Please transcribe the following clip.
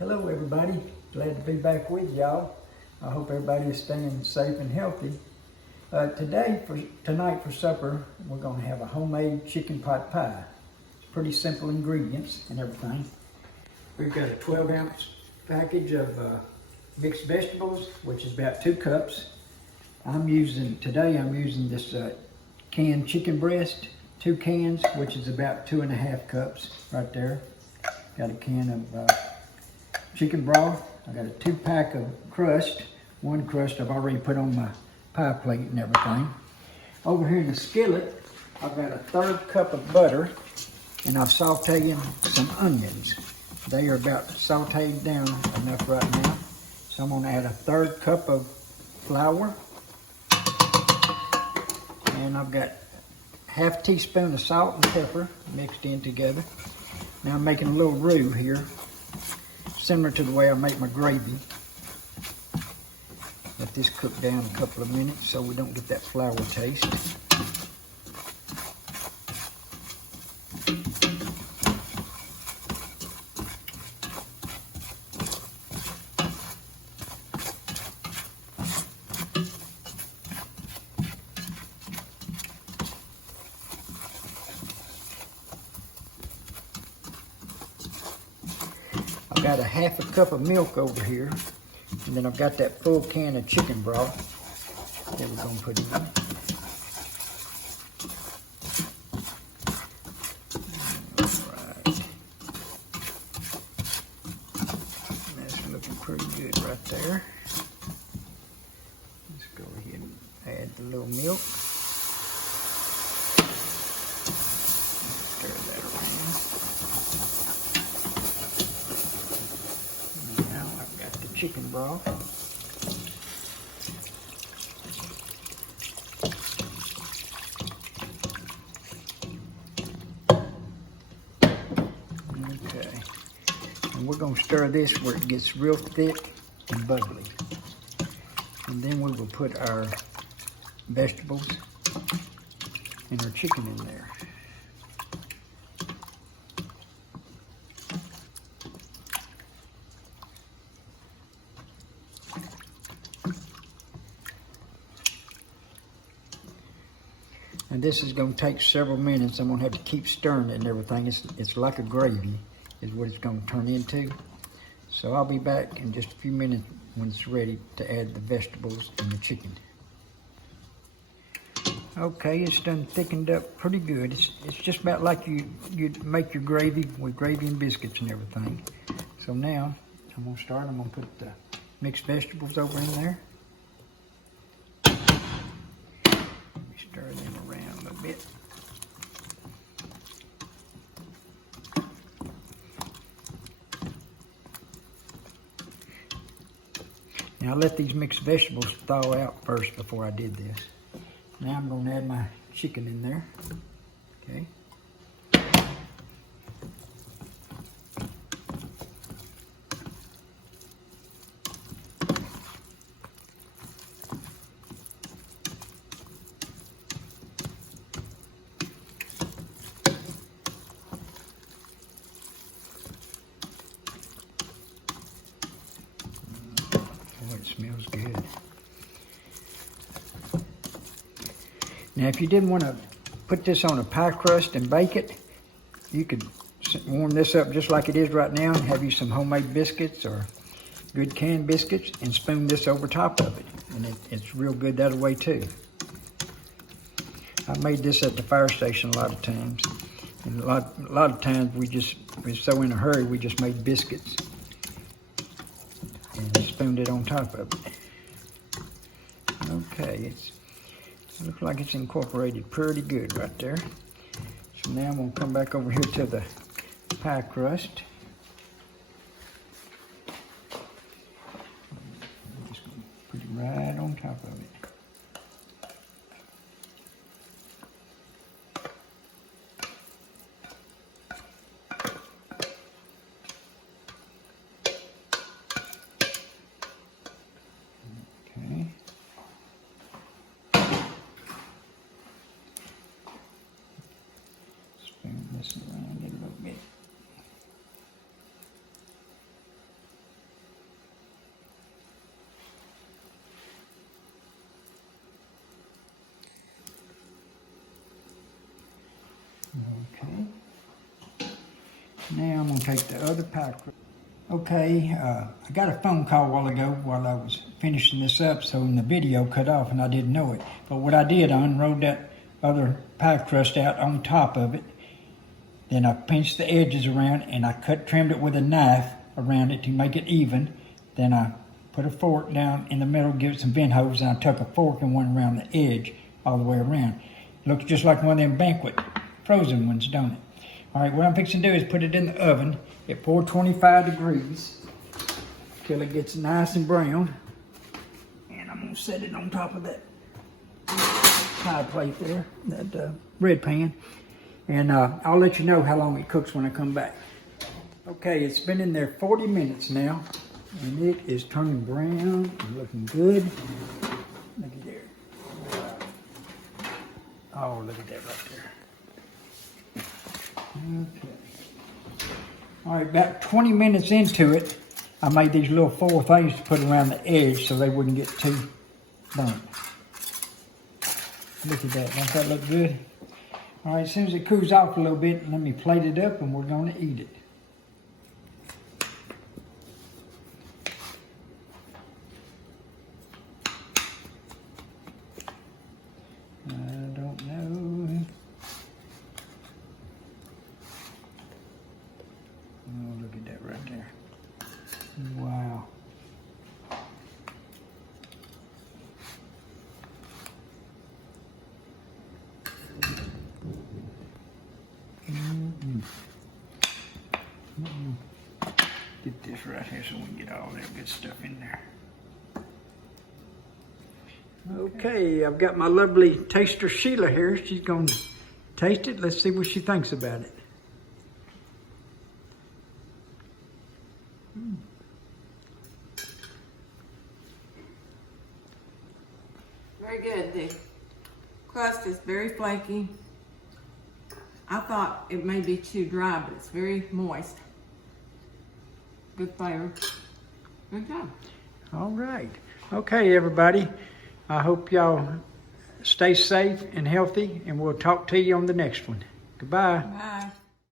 Hello everybody, glad to be back with y'all. I hope everybody is staying safe and healthy. Tonight for supper, we're going to have a homemade chicken pot pie. It's pretty simple ingredients and everything. We've got a 12-ounce package of mixed vegetables, which is about 2 cups. Today I'm using this canned chicken breast, 2 cans, which is about 2.5 cups right there. Got a can of chicken broth. I got a 2-pack of crust. 1 crust I've already put on my pie plate and everything. Over here in the skillet, I've got a 1/3 cup of butter, and I've sauteed some onions. They are about sauteed down enough right now. So I'm gonna add a 1/3 cup of flour. And I've got 1/2 teaspoon of salt and pepper mixed in together. Now I'm making a little roux here, similar to the way I make my gravy. Let this cook down a couple of minutes so we don't get that flour taste. I've got a 1/2 cup of milk over here, and then I've got that full can of chicken broth that we're going to put in. Alright. That's looking pretty good right there. Let's go ahead and add the little milk. Stir that around. Now I've got the chicken broth. Okay, and we're going to stir this where it gets real thick and bubbly. And then we will put our vegetables and our chicken in there. And this is going to take several minutes. I'm going to have to keep stirring it and everything. It's like a gravy is what it's going to turn into. So I'll be back in just a few minutes when it's ready to add the vegetables and the chicken. Okay, it's done thickened up pretty good. It's just about like you'd make your gravy with gravy and biscuits and everything. So now I'm going to put the mixed vegetables over in there. Stir them around a little bit. Now I let these mixed vegetables thaw out first before I did this. Now I'm going to add my chicken in there. Okay. It smells good. Now if you didn't want to put this on a pie crust and bake it, you could warm this up just like it is right now and have you some homemade biscuits or good canned biscuits and spoon this over top of it. And it's real good that way too. I made this at the fire station a lot of times. And a lot of times we're so in a hurry we just made biscuits and spooned it on top of it. Okay, it looks like it's incorporated pretty good right there. So now I'm going to come back over here to the pie crust. I'm just going to put it right on top of it. Okay. Spin this around a little bit. Okay. Now I'm gonna take the other pie crust. Okay, I got a phone call a while ago while I was finishing this up, so the video cut off and I didn't know it. But what I did, I unrolled that other pie crust out on top of it. Then I pinched the edges around and I trimmed it with a knife around it to make it even. Then I put a fork down in the middle, give it some vent holes, and I tuck a fork and one around the edge all the way around. It looks just like one of them banquet frozen ones, don't it? All right, what I'm fixing to do is put it in the oven at 425 degrees till it gets nice and brown. And I'm gonna set it on top of that pie plate there, that red pan. And I'll let you know how long it cooks when I come back. Okay, it's been in there 40 minutes now, and it is turning brown and looking good. Look at there. Oh, look at that right there. Okay. All right, about 20 minutes into it, I made these little 4 things to put around the edge so they wouldn't get too burnt. Look at that, don't that look good? All right, as soon as it cools off a little bit, let me plate it up and we're gonna eat it. I don't know. Oh, look at that right there. Wow. Get this right here so we can get all that good stuff in there. Okay, I've got my lovely taster Sheila here. She's going to taste it. Let's see what she thinks about it. Very good. The crust is very flaky. I thought it may be too dry, but it's very moist. Good flavor. Good job. All right. Okay, everybody. I hope y'all stay safe and healthy, and we'll talk to you on the next one. Goodbye. Bye.